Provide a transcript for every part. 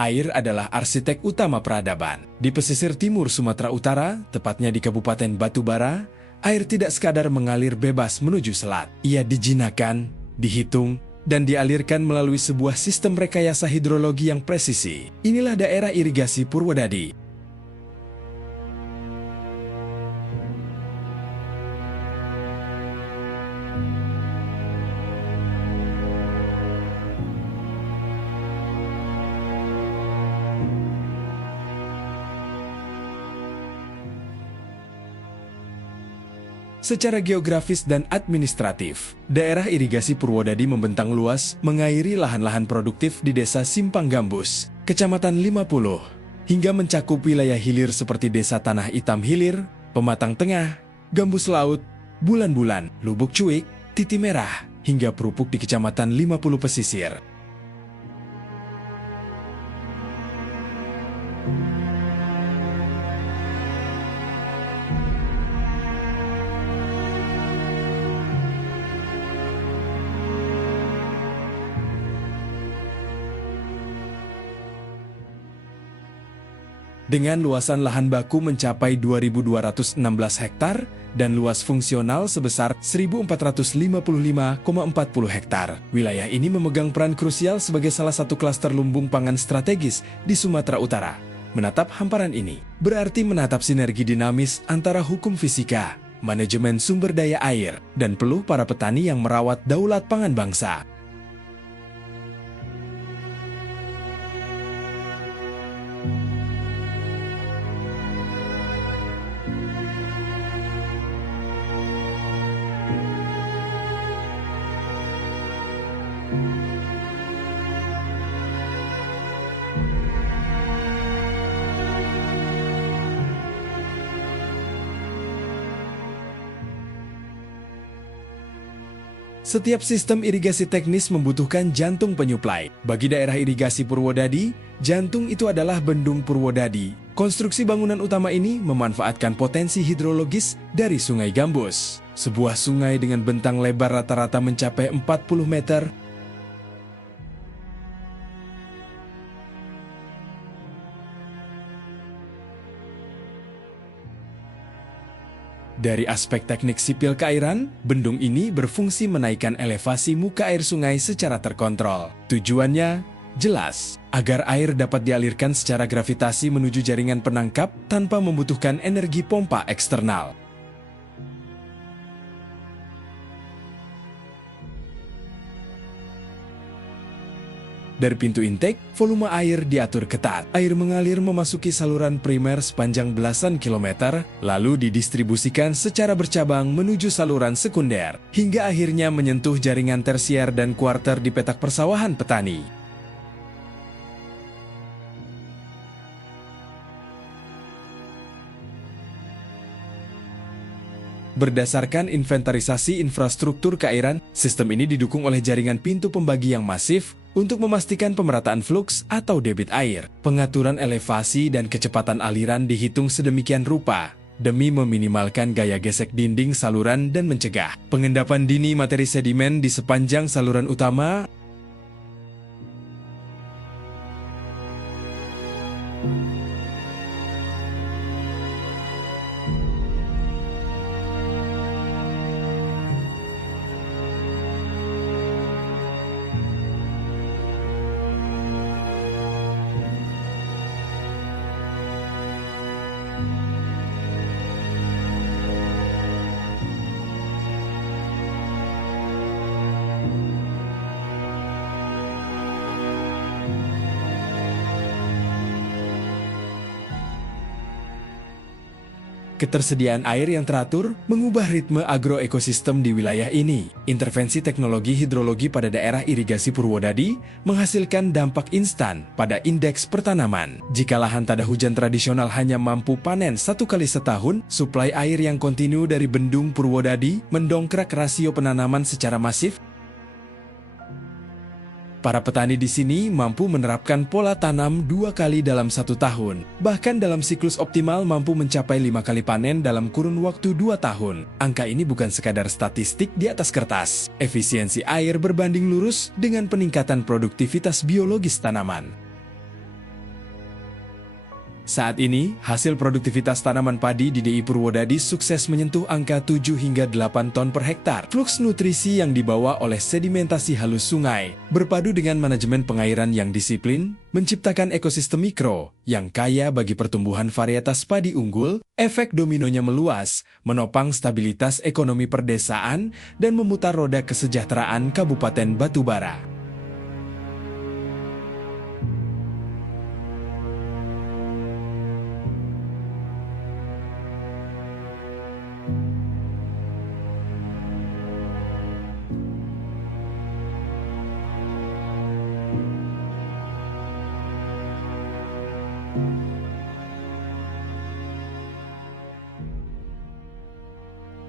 Air adalah arsitek utama peradaban. Di pesisir timur Sumatera Utara, tepatnya di Kabupaten Batubara, air tidak sekadar mengalir bebas menuju selat. Ia dijinakan, dihitung, dan dialirkan melalui sebuah sistem rekayasa hidrologi yang presisi. Inilah daerah irigasi Purwodadi. Secara geografis dan administratif, daerah irigasi Purwodadi membentang luas mengairi lahan-lahan produktif di Desa Simpang Gambus, Kecamatan 50, hingga mencakup wilayah hilir seperti Desa Tanah Hitam Hilir, Pematang Tengah, Gambus Laut, Bulan-Bulan, Lubuk Cuik, Titi Merah, hingga Perupuk di Kecamatan 50 Pesisir. Dengan luasan lahan baku mencapai 2.216 hektar dan luas fungsional sebesar 1.455,40 hektar. Wilayah ini memegang peran krusial sebagai salah satu klaster lumbung pangan strategis di Sumatera Utara. Menatap hamparan ini berarti menatap sinergi dinamis antara hukum fisika, manajemen sumber daya air, dan peluh para petani yang merawat daulat pangan bangsa. Setiap sistem irigasi teknis membutuhkan jantung penyuplai. Bagi daerah irigasi Purwodadi, jantung itu adalah Bendung Purwodadi. Konstruksi bangunan utama ini memanfaatkan potensi hidrologis dari Sungai Gambus. Sebuah sungai dengan bentang lebar rata-rata mencapai 40 meter, Dari aspek teknik sipil keairan, bendung ini berfungsi menaikkan elevasi muka air sungai secara terkontrol. Tujuannya jelas, agar air dapat dialirkan secara gravitasi menuju jaringan penangkap tanpa membutuhkan energi pompa eksternal. Dari pintu intake, volume air diatur ketat. Air mengalir memasuki saluran primer sepanjang belasan kilometer, lalu didistribusikan secara bercabang menuju saluran sekunder, hingga akhirnya menyentuh jaringan tersier dan kuarter di petak persawahan petani. Berdasarkan inventarisasi infrastruktur keairan, sistem ini didukung oleh jaringan pintu pembagi yang masif untuk memastikan pemerataan fluks atau debit air. Pengaturan elevasi dan kecepatan aliran dihitung sedemikian rupa demi meminimalkan gaya gesek dinding saluran dan mencegah pengendapan dini materi sedimen di sepanjang saluran utama. Ketersediaan air yang teratur mengubah ritme agroekosistem di wilayah ini. Intervensi teknologi hidrologi pada daerah irigasi Purwodadi menghasilkan dampak instan pada indeks pertanaman. Jika lahan tada hujan tradisional hanya mampu panen 1 kali setahun, suplai air yang kontinu dari Bendung Purwodadi mendongkrak rasio penanaman secara masif. Para petani di sini mampu menerapkan pola tanam 2 kali dalam 1 tahun. Bahkan dalam siklus optimal mampu mencapai 5 kali panen dalam kurun waktu 2 tahun. Angka ini bukan sekadar statistik di atas kertas. Efisiensi air berbanding lurus dengan peningkatan produktivitas biologis tanaman. Saat ini, hasil produktivitas tanaman padi di DI Purwodadi sukses menyentuh angka 7 hingga 8 ton per hektar. Fluks nutrisi yang dibawa oleh sedimentasi halus sungai, berpadu dengan manajemen pengairan yang disiplin, menciptakan ekosistem mikro yang kaya bagi pertumbuhan varietas padi unggul. Efek dominonya meluas, menopang stabilitas ekonomi perdesaan, dan memutar roda kesejahteraan Kabupaten Batubara.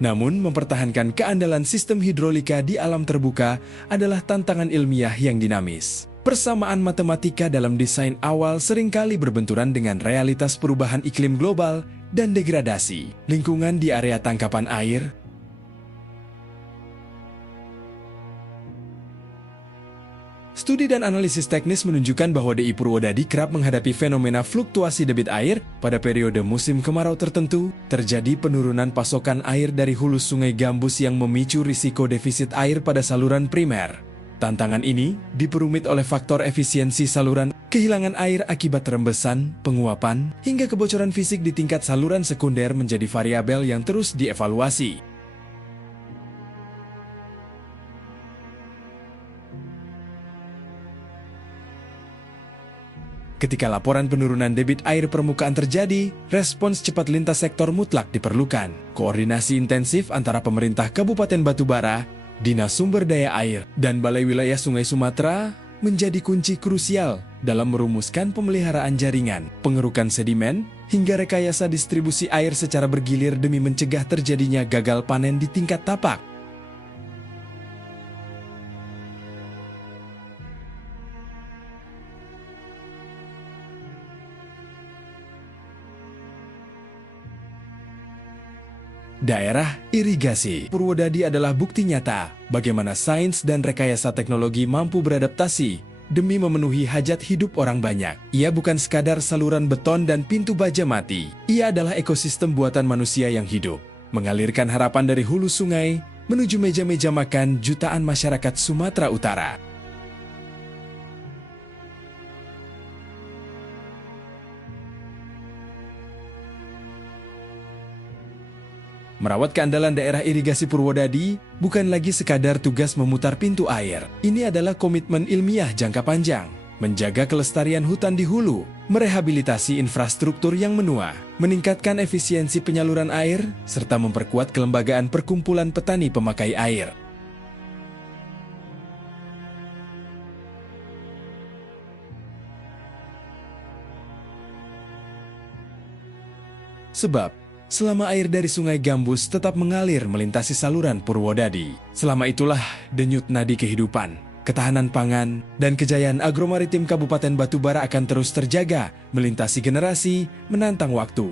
Namun, mempertahankan keandalan sistem hidrolika di alam terbuka adalah tantangan ilmiah yang dinamis. Persamaan matematika dalam desain awal seringkali berbenturan dengan realitas perubahan iklim global dan degradasi lingkungan di area tangkapan air. Studi dan analisis teknis menunjukkan bahwa DI Purwodadi kerap menghadapi fenomena fluktuasi debit air pada periode musim kemarau tertentu, terjadi penurunan pasokan air dari hulu sungai Gambus yang memicu risiko defisit air pada saluran primer. Tantangan ini diperumit oleh faktor efisiensi saluran, kehilangan air akibat rembesan, penguapan, hingga kebocoran fisik di tingkat saluran sekunder menjadi variabel yang terus dievaluasi. Ketika laporan penurunan debit air permukaan terjadi, respons cepat lintas sektor mutlak diperlukan. Koordinasi intensif antara pemerintah Kabupaten Batubara, Dinas Sumber Daya Air, dan Balai Wilayah Sungai Sumatera menjadi kunci krusial dalam merumuskan pemeliharaan jaringan, pengerukan sedimen, hingga rekayasa distribusi air secara bergilir demi mencegah terjadinya gagal panen di tingkat tapak. Daerah irigasi Purwodadi adalah bukti nyata bagaimana sains dan rekayasa teknologi mampu beradaptasi demi memenuhi hajat hidup orang banyak. Ia bukan sekadar saluran beton dan pintu baja mati. Ia adalah ekosistem buatan manusia yang hidup, mengalirkan harapan dari hulu sungai menuju meja-meja makan jutaan masyarakat Sumatera Utara. Merawat keandalan daerah irigasi Purwodadi bukan lagi sekadar tugas memutar pintu air. Ini adalah komitmen ilmiah jangka panjang, menjaga kelestarian hutan di hulu, merehabilitasi infrastruktur yang menua, meningkatkan efisiensi penyaluran air, serta memperkuat kelembagaan perkumpulan petani pemakai air. Sebab, selama air dari Sungai Gambus tetap mengalir melintasi saluran Purwodadi, selama itulah denyut nadi kehidupan, ketahanan pangan, dan kejayaan agromaritim Kabupaten Batubara akan terus terjaga, melintasi generasi, menantang waktu.